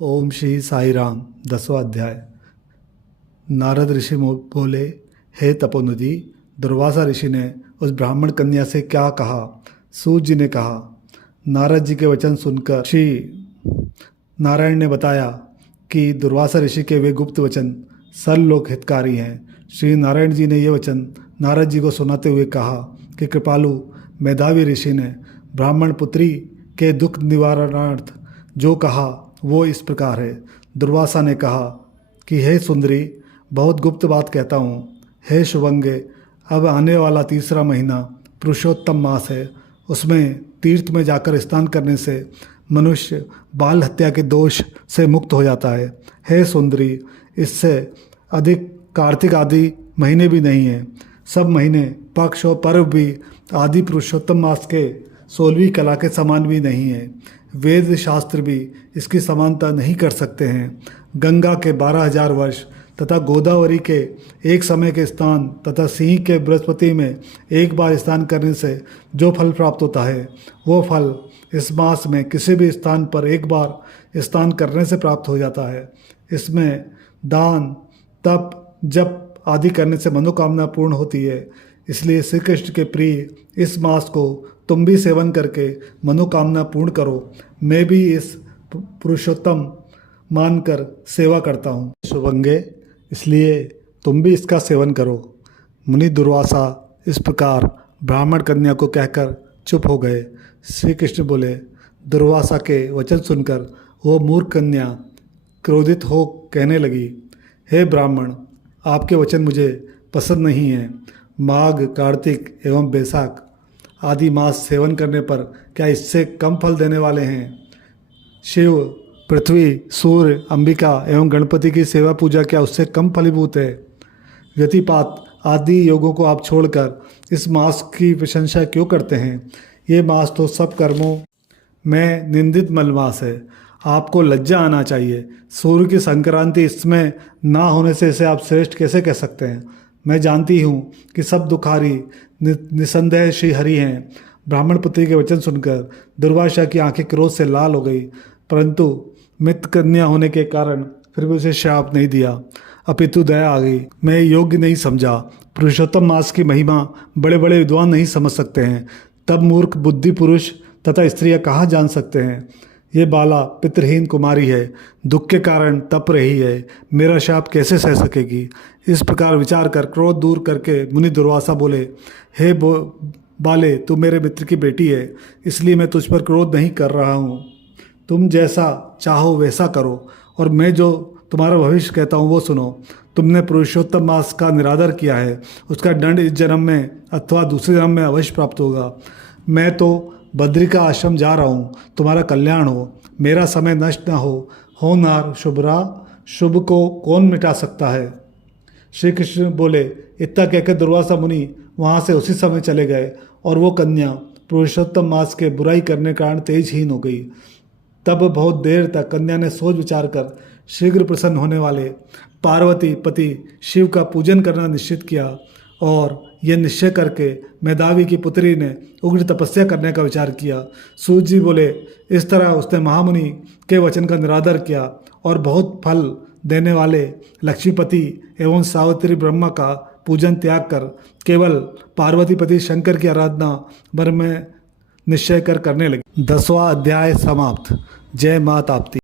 ओम श्री साई राम। 10वां अध्याय। नारद ऋषि बोले, हे तपोनिधि, दुर्वासा ऋषि ने उस ब्राह्मण कन्या से क्या कहा? सूत जी ने कहा। नारद जी के वचन सुनकर श्री नारायण ने बताया कि दुर्वासा ऋषि के वे गुप्त वचन सर्वलोक हितकारी हैं। श्री नारायण जी ने ये वचन नारद जी को सुनाते हुए कहा कि कृपालु मेधावी ऋषि ने ब्राह्मण पुत्री के दुख निवारणार्थ जो कहा वो इस प्रकार है। दुर्वासा ने कहा कि हे सुंदरी, बहुत गुप्त बात कहता हूँ। हे शुभंगे, अब आने वाला तीसरा महीना पुरुषोत्तम मास है। उसमें तीर्थ में जाकर स्नान करने से मनुष्य बाल हत्या के दोष से मुक्त हो जाता है। हे सुंदरी, इससे अधिक कार्तिक आदि महीने भी नहीं हैं। सब महीने, पक्ष और पर्व भी आदि पुरुषोत्तम मास के 16वीं कला के समान भी नहीं है। वेद शास्त्र भी इसकी समानता नहीं कर सकते हैं। गंगा के 12,000 वर्ष तथा गोदावरी के एक समय के स्नान तथा सिंह के बृहस्पति में एक बार स्नान करने से जो फल प्राप्त होता है, वो फल इस मास में किसी भी स्थान पर एक बार स्नान करने से प्राप्त हो जाता है। इसमें दान, तप, जप आदि करने से मनोकामना पूर्ण होती है। इसलिए श्री कृष्ण के प्रिय इस मास को तुम भी सेवन करके मनोकामना पूर्ण करो। मैं भी इस पुरुषोत्तम मानकर सेवा करता हूँ शुभंगे, इसलिए तुम भी इसका सेवन करो। मुनि दुर्वासा इस प्रकार ब्राह्मण कन्या को कहकर चुप हो गए। श्री कृष्ण बोले, दुर्वासा के वचन सुनकर वो मूर्ख कन्या क्रोधित हो कहने लगी, हे ब्राह्मण, आपके वचन मुझे पसंद नहीं हैं। माघ, कार्तिक एवं बैसाख आदि मास सेवन करने पर क्या इससे कम फल देने वाले हैं? शिव, पृथ्वी, सूर्य, अंबिका एवं गणपति की सेवा पूजा क्या उससे कम फलीभूत है? व्यतिपात आदि योगों को आप छोड़कर इस मास की प्रशंसा क्यों करते हैं? ये मास तो सब कर्मों में निंदित मलमास है। आपको लज्जा आना चाहिए। सूर्य की संक्रांति इसमें ना होने से इसे आप श्रेष्ठ कैसे कह सकते हैं? मैं जानती हूँ कि सब दुखारी निसंदेह श्री हरि हैं। ब्राह्मण पुत्री के वचन सुनकर दुर्वासा की आंखें क्रोध से लाल हो गई, परंतु मित्र कन्या होने के कारण फिर भी उसे श्राप नहीं दिया, अपितु दया आ गई। मैं योग्य नहीं समझा। पुरुषोत्तम मास की महिमा बड़े बड़े विद्वान नहीं समझ सकते हैं, तब मूर्ख बुद्धि पुरुष तथा स्त्रियां कहाँ जान सकते हैं? ये बाला पितृहीन कुमारी है, दुख के कारण तप रही है, मेरा शाप कैसे सह सकेगी? इस प्रकार विचार कर क्रोध दूर करके मुनि दुर्वासा बोले, हे बाले, तू मेरे मित्र की बेटी है, इसलिए मैं तुझ पर क्रोध नहीं कर रहा हूँ। तुम जैसा चाहो वैसा करो, और मैं जो तुम्हारा भविष्य कहता हूँ वो सुनो। तुमने पुरुषोत्तम मास का निरादर किया है, उसका दंड इस जन्म में अथवा दूसरे जन्म में अवश्य प्राप्त होगा। मैं तो बद्रिका आश्रम जा रहा हूँ, तुम्हारा कल्याण हो, मेरा समय नष्ट न हो नार शुभ्रा, शुभ को कौन मिटा सकता है? श्री कृष्ण बोले। इतना कहकर दुर्वासा मुनि वहाँ से उसी समय चले गए और वो कन्या पुरुषोत्तम मास के बुराई करने के कारण तेजहीन हो गई। तब बहुत देर तक कन्या ने सोच विचार कर शीघ्र प्रसन्न होने वाले पार्वती पति शिव का पूजन करना निश्चित किया, और यह निश्चय करके मेधावी की पुत्री ने उग्र तपस्या करने का विचार किया। सूत जी बोले, इस तरह उसने महामुनि के वचन का निरादर किया और बहुत फल देने वाले लक्ष्मीपति एवं सावित्री ब्रह्मा का पूजन त्याग कर केवल पार्वतीपति शंकर की आराधना भर में निश्चय कर करने लगे। 10वां अध्याय समाप्त। जय मां ताप्ती।